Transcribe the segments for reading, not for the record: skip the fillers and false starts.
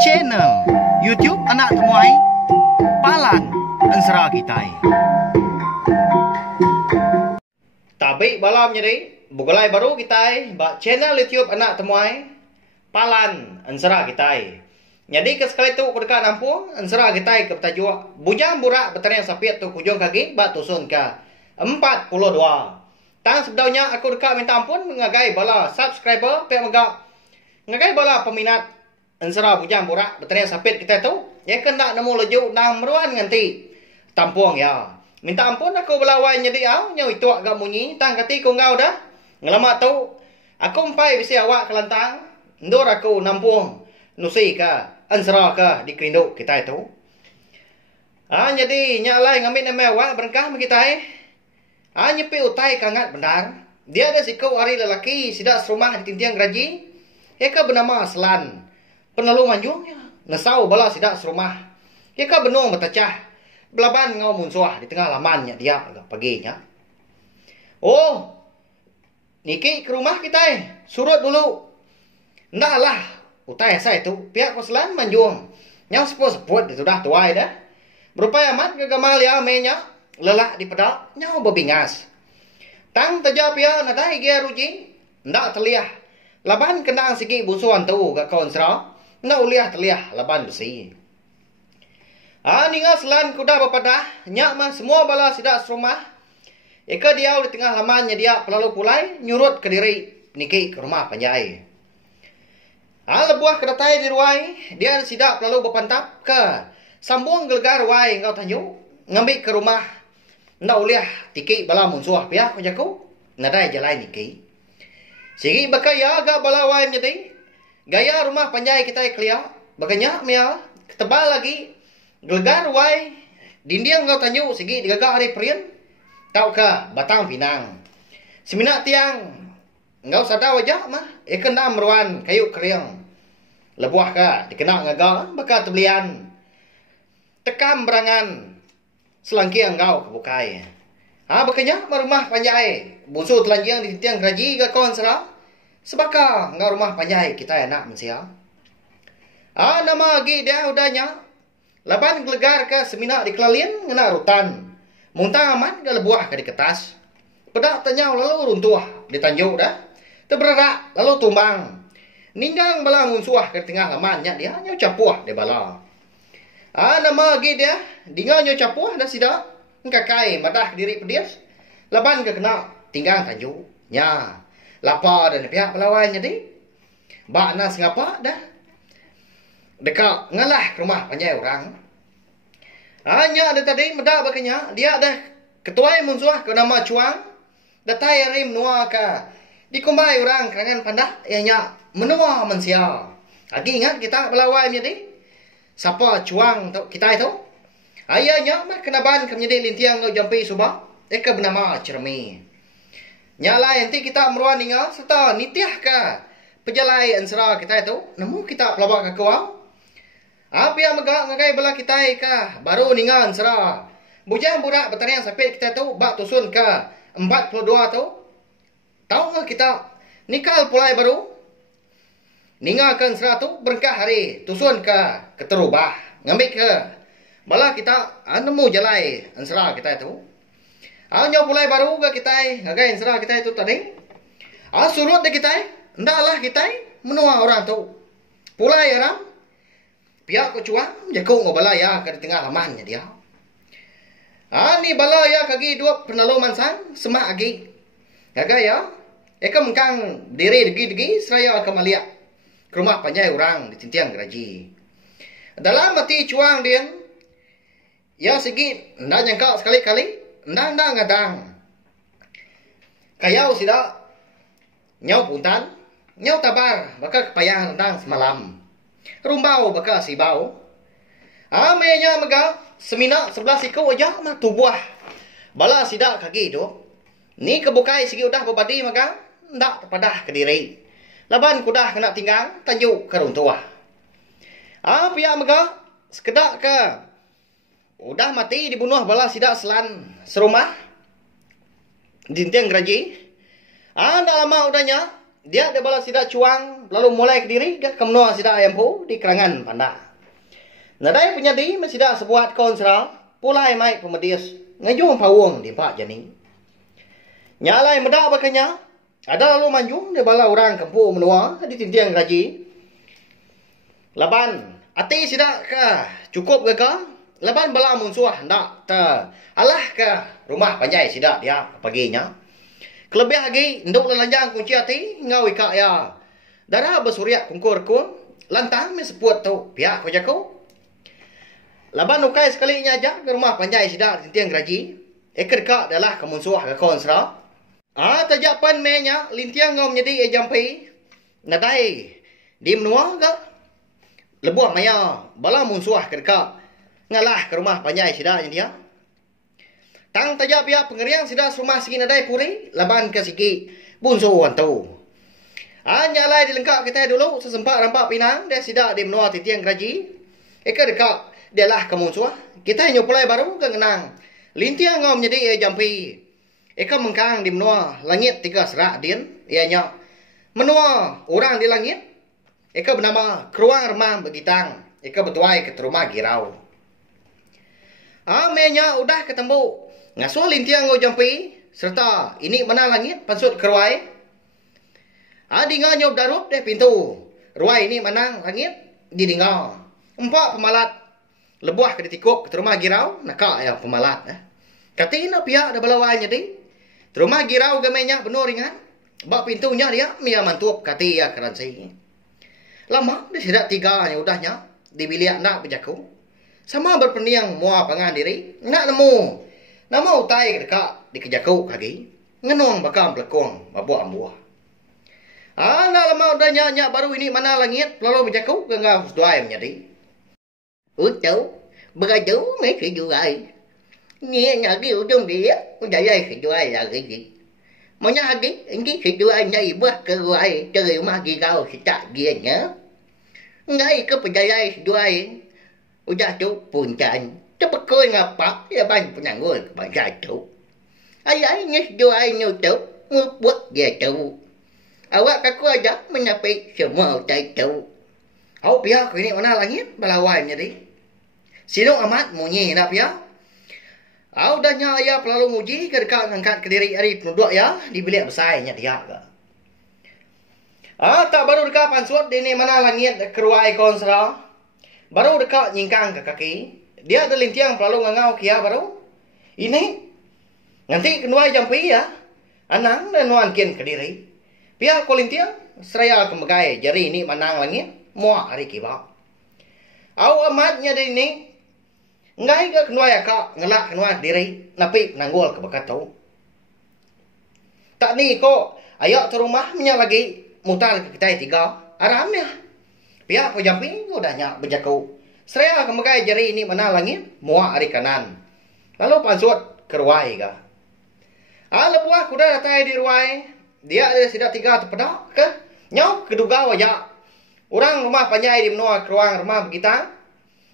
Channel YouTube Anak Temuai Palan Ansara Kitai. Tabik balam jadi bukulai baru kita ba channel YouTube Anak Temuai Palan Ansara Kitai. Jadi ke sekali tu aku dekat nampung Ansara Kitai ke tajuk bujang burak bertanya sapiat tu kujung kaki ba tusun ka 42. Tang sebenarnya aku dekat minta ampun ngagai bala subscriber pe megak ngagai bala peminat Ansara bujang burak bertanya sapiat kita tu ya kena nemu lejuk nang meruan nganti tampung ya. Minta ampun aku belawai jadi au nyau itu agak munyi tang kati ko ngau dah. Ngelamak tu aku empai bisi awak kelantang ndur aku nampung nusi ka Ansara ka di kerinduk kita itu. Jadi nyalai ngambil nama awak berengkah kita nyepi utai kangat benar. Dia ada sikau hari lelaki sidak serumah di tintiang geraji. Eka bernama Selan. Penalu manjungnya nesau bala sidak serumah. Eka benung bertecah. Belaban ngau munsuah di tengah lamannya dia paginya. Oh, niki ke rumah kita surut dulu. Ndak lah, utai saya tu pihak Selan manjung. Nyau seput-seput sudah tuai dah. Berupaya amat kegamal ya menya lelak di pedak nyau bebingas. Tang tajap ya nadai gia ruji. Ndak terliah. Laban kenang sigi busuan tu ke kawan serah. Ndak uliah terliah laban besi. Ninga Selan kuda berpadah. Nyak mah semua bala sidak serumah. Eka dia di tengah lamannya dia pelalu pulai nyurut ke diri niki ke rumah panjai. Lebuah kedatai di ruai. Dia sidak pelalu berpantap ke sambung gelegar ruai ngau tanyu. Ngambil ke rumah. Ndak uliah tiki bala munsuah pihak ko jaku. Nadai jalai niki. Sigi bakaya agak bala ruai menjadi. Gaya rumah panjai kita kelia. Bakanya mea ketebal lagi. Gelegar ruai. Dindiang ngau tanyu sigi digagak hari perian. Tau ka batang pinang. Seminak tiang. Ngau sadar wajah mah. Kena meruan kayu keriang. Lebuah ka dikena ngagak baka tebelian. Tekam berangan. Selangkiang ngau kebukai. Bakanya rumah panjai. Busu telanjiang di tiang geraji ke kawan serah. Sebaka ngau rumah panjai kita anak mensia. Nama lagi dia udahnya. Laban gelegar ke seminak di kelalian ngena rutan. Muntang aman ke lebuah ke di kertas. Pedak tanyau lalu runtuh ditanjuk dah. Terberak lalu tumbang. Ninggang bala munsuah ke tengah lamannya dia nyau capuah de bala. Nama lagi dia dingal nyau capuah dah sidak. Ngkakai madah diri pedias. Laban ke kena tinggang tanjuk. Nya. Lapar dan pihak pelawan jadi. Bakna sengapa dah. Dekat ngalah ke rumah panjai orang. Hanya ada tadi medak bakanya. Dia ada ketuai munsuah ke nama Cuang. Datai rim nuah ka. Dikumbai orang kerangan pandah. Ianya menua mensia. Lagi ingat kita pelawai menjadi. Siapa Cuang tu, kita itu. Ayahnya mah kenaban ke menjadi lintiang ngau jampi subah. Eka bernama Cermi. Nyala nanti kita meruan ingat. Serta nitiah ka. Pejalai Ansara kita itu. Namun kita pelawak ke kawal. Apa yang megak ngagai bala kita ka baru ningan Ansara. Bujang burak bertarian sapit kita tu bak tusun ka 42 tu. Tahu ngah kita nikal pulai baru. Ningakan Ansara tu berengkah hari tusun ka keterubah. Ngambil ke bala kita nemu jalai Ansara kita tu. Nyau pulai baru ke kita ngagai Ansara kita itu tadi. Surut de kita. Ndaklah kita menua orang tu. Pulai orang pihak ko Cuang jago ngo balaya ke tengah lamannya dia. Ni balaya kagi dua penaloman sang semak agi. Gaga ya. Eka mengkang diri degi seraya ke malia. Ke rumah panjai orang di tintiang geraji. Dalam mati Cuang dia. Ya segi ndak nyangka sekali-kali. Ndak ngadang. Kayau sida nyau puntan. Nyau tabar baka kepayang tentang semalam. Rumbau baka si bau. Menya mega semina sebelah siku aja mah tubuh. Bala sidak kaki tu. Ni kebukai sigi udah berbadi mega ndak terpadah ke diri. Laban kudah kena tinggal tanjuk ke runtuah. Pihak mega sekedak ke udah mati dibunuh bala sidak Selan serumah. Dintiang geraji. Ndak lama udahnya dia ada bala sida cuang lalu mulai ke diri ke kemno sida ayam pu di kerangan panda. Nadai punya di sida sebuat konsra pulai mai pemedias ngajung pawong di pak jani. Nyalai medak bakanya ada lalu manjung di bala orang kampung menua di tintiang raji. Laban ati sida ka cukup ke ka? Laban bala munsuah ndak ta alah ke rumah panjai sida dia paginya. Kelebih lagi, nduk lanjang kunci hati, ngau ika ya. Darah bersurya kungkur kun, lantang meseput tu, pihak ko jaku. Laban ukai sekalinya aja ke rumah panjai sidak tintiang graji. Ekar ka adalah kemunsuah ke konsra. Tajapan menya, lintiang ngau menjadi jampi. Nadai, di menua ke? Lebuah maya, bala munsuah ke ka. Ngalah ke rumah panjai sidak dia. Tang tajak pihak pengerian sida rumah segi nadai puri laban ke sigi bunso wantu. Nyalai dilengkap kita dulu sesempat rampak pinang dia sida di menua titiang graji. Eka dekat dia lah kemunsuah. Kita nyuplai baru ke ngenang. Lintiang ngom jadi jampi. Eka mengkang di menua langit tiga serak din. Ianya menua orang di langit. Eka bernama Keruang Remang Begitang. Eka bertuai ke rumah girau. Menya udah ketemu. Ngasuh lintiang ngau jampi serta ini mana langit pansut keruai. Dinga nyob darup deh pintu. Ruai ini mana langit di dinga. Empat pemalat lebuah ke ditikup ke rumah girau nakak ya pemalat. Katina pihak ada balawanya di. Rumah girau gamenya penuh ringan. Bak pintunya dia mia mantup kati ya keransi. Lama dia sidak tiga yang udahnya di bilik nak berjaku. Sama berpendiang mua pangan diri nak nemu. Nama utai dekat di kejakau kaki. Ngenong bakam pelekong mabuah ambuah. Nak lama udah nyak baru ini mana langit lalu berjakau ke ngau seduai menjadi. Utau, berajau mấy cái juai. Nghe nhà cái ujung dia, udah ya cái juai là cái gì? Mà nhà cái juai này buat ke juai trời mà gì kau kita dia nhá. Ngay ke penjaya juai. Udah tu pun can. Cepat kau ngapa? Ya bang penanggur bang jatuh. Ayah ni jual nyutup, buat dia tu. Awak kaku aja menyapai semua utai tu. Awak pihak ini mana langit balawai jadi. Sino amat munyi nak pihak. Awak dah nyaya pelalu muji ke dekat angkat ke diri hari penduduk ya di bilik besarnya dia ke. Tak baru dekat pansut di ni mana langit keruai konsra. Baru dekat nyingkang ke kaki. Dia ada lintiang pelalu ngangau kia baru. Ini. Nanti kenua jampi ya. Anang dan nuan kian ke diri. Pihak ko lintiang. Seraya kemegai jari ini manang langit. Muak hari kibau. Au amatnya dari ini. Ngai ke kenua ya kak. Ngelak kenua diri. Napi nanggul ke bakat tau. Tak ni ko. Ayak ke rumah punya lagi. Mutar ke kita tiga. Aramnya. Pihak ko jampi. Udah nyak berjakau. Seraya kemegai jari ini mana langit, muak hari kanan. Lalu pansut ke ruai ke. Lebuah kuda datang di ruai. Dia ada sidak tiga terpedak ke. Nyau keduga wajak. Orang rumah panjai di menua keruang rumah kita.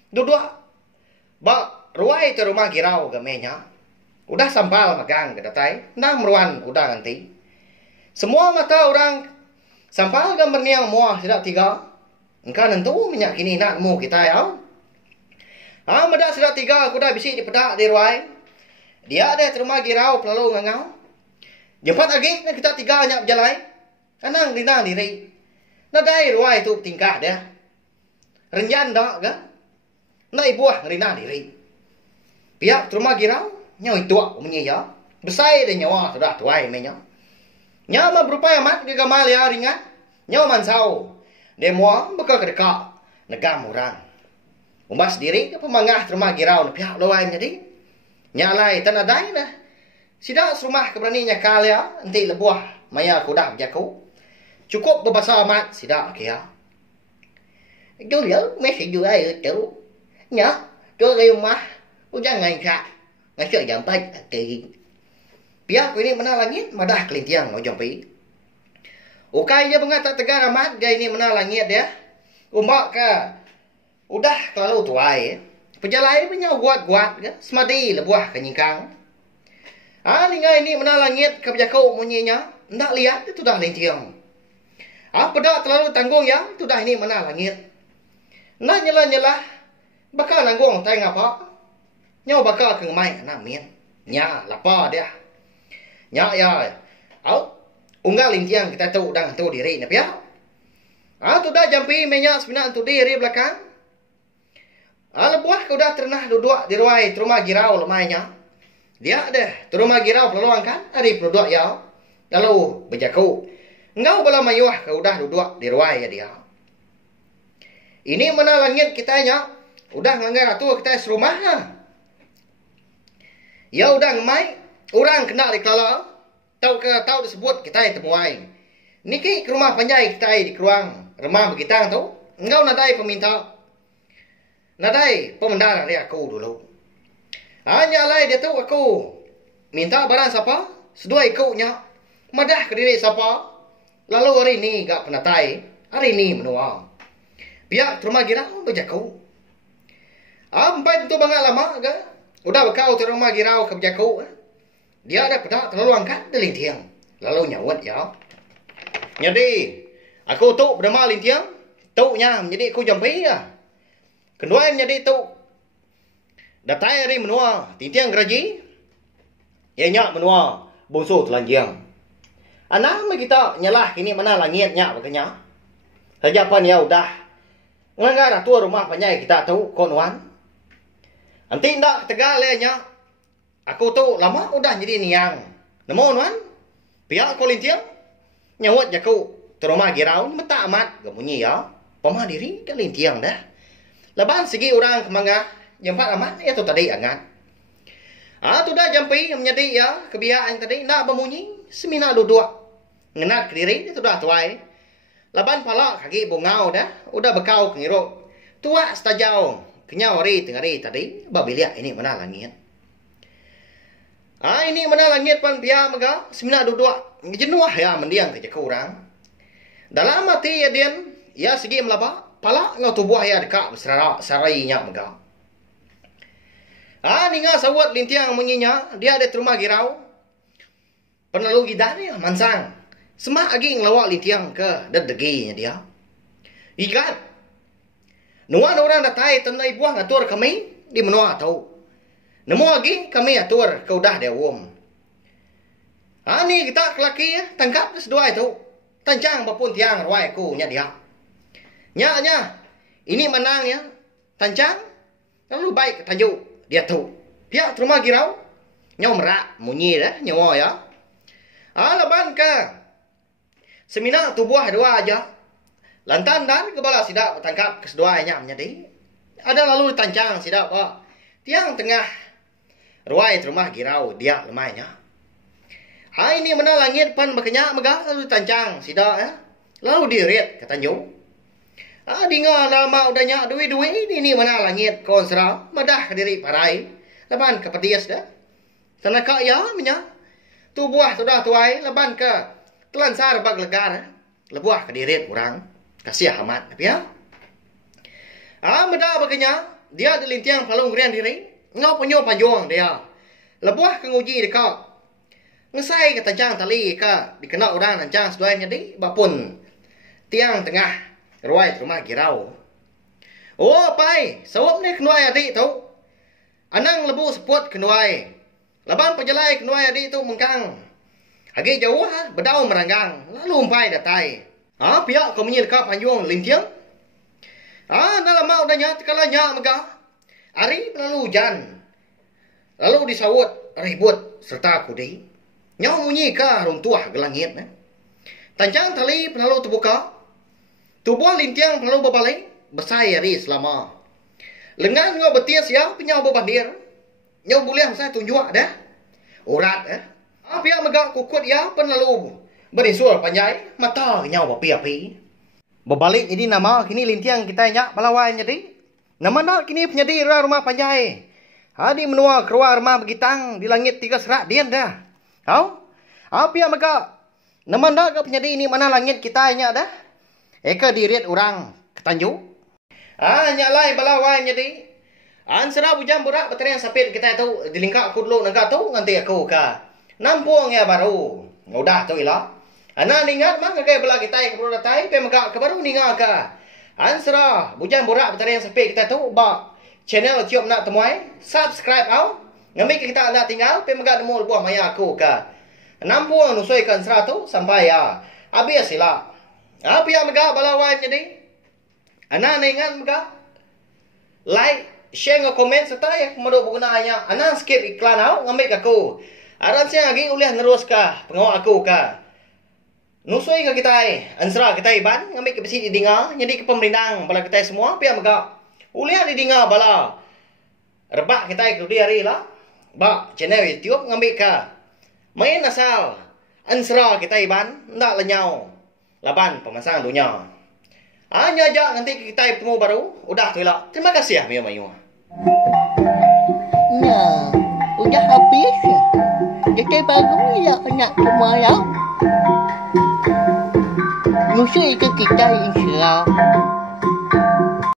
Duduk. Bak ruai ke rumah girau ke menya. Udah sampal magang ke datai. Nah meruan udah nanti. Semua mata orang sampal gambar niang muak sidak tiga. Engkau nentu minyak kini nak mu kita ya. Medak sidak tiga aku dah bisik di pedak di ruai. Dia ada rumah girau pelalu ngangau. Jempat lagi kita tiga nyak berjalan. Anang rina diri. Nadai ruai tu tingkah dia. Renjan dak ke? Nai buah rina diri. Pihak rumah girau nyau tuak punya ya. Besai dia nyawa sudah tuai menya. Nyama berupaya mat ke gamal ya ringan. Nyau mansau. Dia muang bekal ke dekat negam orang. Umbas diri ke pemangah rumah girau pihak luai jadi. Nyalai tanadai nah. Sidak rumah keberaninya kalia nanti lebuah maya kuda berjaku. Cukup berbahasa amat sidak kia. Chú nhớ mấy sự vui ai chú. Nhớ, chú yêu mà. Udah ngai kak. Ngai sợ giảm tay kỳ. Pihak ini mana langit madah kelintiang mau jampi. Ukai dia mengata tegar amat gaya ini mana langit dia. Umbak ke. Udah kalau tuai. Pejalai punya guat-guat ke. Semadi lebuah ke nyingkang. Ninggai ini mana langit ke berjakau munyinya. Ndak lihat itu dah lintiang. Pada terlalu tanggung ya, tu dah ini mana langit. Nak nyala-nyala, bakal nanggung tay ngapa? Nyau bakal ke ngemai anak min. Nya, lapa dia. Nya ya. Unggal lintiang kita tu dang tu diri na pia. Tu dah jampi menyak sebenarnya tu diri belakang. Lebuah kau dah ternah duduk di ruai rumah girau lemainya. Dia deh, rumah girau peluang kan? Hari produk ya. Lalu berjaku. Engkau bala mayuah kau dah duduk di ruai ya dia. Ini mana langit kitanya. Udah nganggar tu kita serumah ha. Ya udah ngemai. Orang kena dikelala. Tahu disebut kita yang temuai. Niki ke rumah panjai kita di keruang rumah begitang tu. Engkau nadai peminta. Nadai pemendar dari aku dulu. Hanya lai dia tu aku minta barang siapa? Sedua ikutnya. Madah ke diri siapa? Lalu hari ni gak penatai. Hari ni menua. Pihak rumah girau berjaku. Sampai tentu banget lama ke? Udah bekau tu rumah girau ke berjaku. Dia ada pedak terlalu angkat di lintiang. Lalu nyawat ya. Jadi, aku tu bernama lintiang. Tu nya menjadi aku jampi ya. Kedua menjadi tu. Datai hari menua. Tintiang geraji. Ianya menua. Bungsu telanjang. Anak kita nyalah kini mana langitnya begenya. Saja pan ya udah. Nganggar tu rumah panjai kita tu konuan. Nanti ndak tegal nya. Aku tu lama udah jadi niang. Nemu nuan. Pihak aku lintiang. Nyawat jaku tu rumah girau mata amat gemunyi ya. Pemah diri ke lintiang dah. Laban segi orang kemangga jempat amat ya tu tadi angan. Tu dah jampi menjadi ya kebiasaan tadi nak bemunyi semina duduk. Ngenat ke diri itu dah tuai. Laban pala kaki bungau dah. Udah bekau kengiro. Tua setajau. Kenyau hari tengah hari tadi. Babiliak ini mana langit. Ini mana langit pan pihak mega. Semina duduk. Jenuah ya mendiang kerja kurang. Dalam hati ya dian. Ya segi melabak. Pala ngau tubuh ya dekat berserara sarainya mega. Ninga sawat lintiang menyinya. Dia ada rumah girau. Penalu gidan ya mansang. Semak lagi ngelawak lintiang ke dedeginya dia. Ikan. Nuan orang datai tandai buah ngatur kami di menua tahu. Nemu lagi kami atur kau dah dewum. Ni kita kelaki ya tangkap sedua itu. Tancang bapun tiang ruai ku nya dia. Nya. Ini menang ya. Tancang. Lalu baik tajuk dia tu. Pihak rumah girau. Nyau merak munyi dah nyawa ya. Laban ke. Semina tubuh dua aja. Lantan dan kepala sidak bertangkap keseduanya menjadi. Ada lalu tancang sidak pak. Tiang tengah. Ruai rumah girau dia lemahnya. Ini mana langit pan berkenyak megah lalu tancang sidak ya. Lalu dirit kata nyu. Dengar lama udahnya duit-duit ini mana langit konsra. Madah ke diri parai. Leban ke petias dah. Tanaka ya menya. Tubuh sudah tuai. Leban ke telansar bag legar. Lebuah ke diri orang. Kasih amat. Tapi ya. Madah berkenyak. Dia dilintiang palung gerian diri. Ngau penyo panjang dia. Lebuah ke nguji dekat. Ngesai ke tancang tali ke. Dikenal orang tancang seduai menjadi. Bapun. Tiang tengah. Ruai rumah girau. Pai. Sawap ni kenuai adik tau. Anang lebu seput kenuai. Laban pejelai kenuai adik tu mengkang. Hagi jauh bedau meranggang. Lalu umpai datai. Pihak kau menyil kap panjang lintiang. Dah lama udahnya. Tekalanya megah. Hari lalu hujan. Lalu disawut ribut serta kudi. Nyau munyi ka runtuah ke langit. Tancang tali penalu terbuka. Tubuh lintiang penalu berbalik. Besai hari selama. Lengan ngau betis ya. Penyau berbandir. Nyau boleh saya tunjuk dah. Urat pihak megak kukut ya. Penalu berisul panjai. Mata nyau berpi-api. Berbalik ini nama. Kini lintiang kita nyak pelawan jadi. Nama nak kini penyedi rumah panjai. Di menua keluar rumah begitang. Di langit 3 serak dian dah. Pihak megak. Nama nak ke penyedi ini mana langit kita nyak dah. Eka dirit orang ketanju. Nyalai balawai jadi. Serap ujam burak baterai yang sapit kita itu. Dilingkak aku dulu negak tu. Nanti aku ka. Nampung ya baru. Udah tu ilah. Ana ningat mang kagay bala kita ke bro datai pe maga ke baru ninga ka. Ansra bujan borak betari yang sepi kita tu ba channel tiup nak temuai subscribe au. Ngambil kita nak tinggal pe maga nemu buah maya aku ka. Nampuang nusoi kan sera tu sampai ya. Abi sila. Apa yang maga bala wai jadi? Ana ningat maga like, share nge komen serta yang kemudian penggunaannya. Ana skip iklan au ngambil aku. Aran siang lagi uliah nerus ka pengawak aku ka. Nusoi ke kita ansra kita ban ngambil ke besi di dengar jadi ke pemerintah bala kita semua pihak megak uliah di dengar bala rebak kita ke hari lah ba channel YouTube ngambil ka main asal ansra kita ban ndak lenyau laban pemasang dunia hanya aja nanti kita bertemu baru udah tu lah terima kasih ya Mayu Nah, udah habis. Jadi baru ya nak semua ya. Musuh itu kita insya Allah.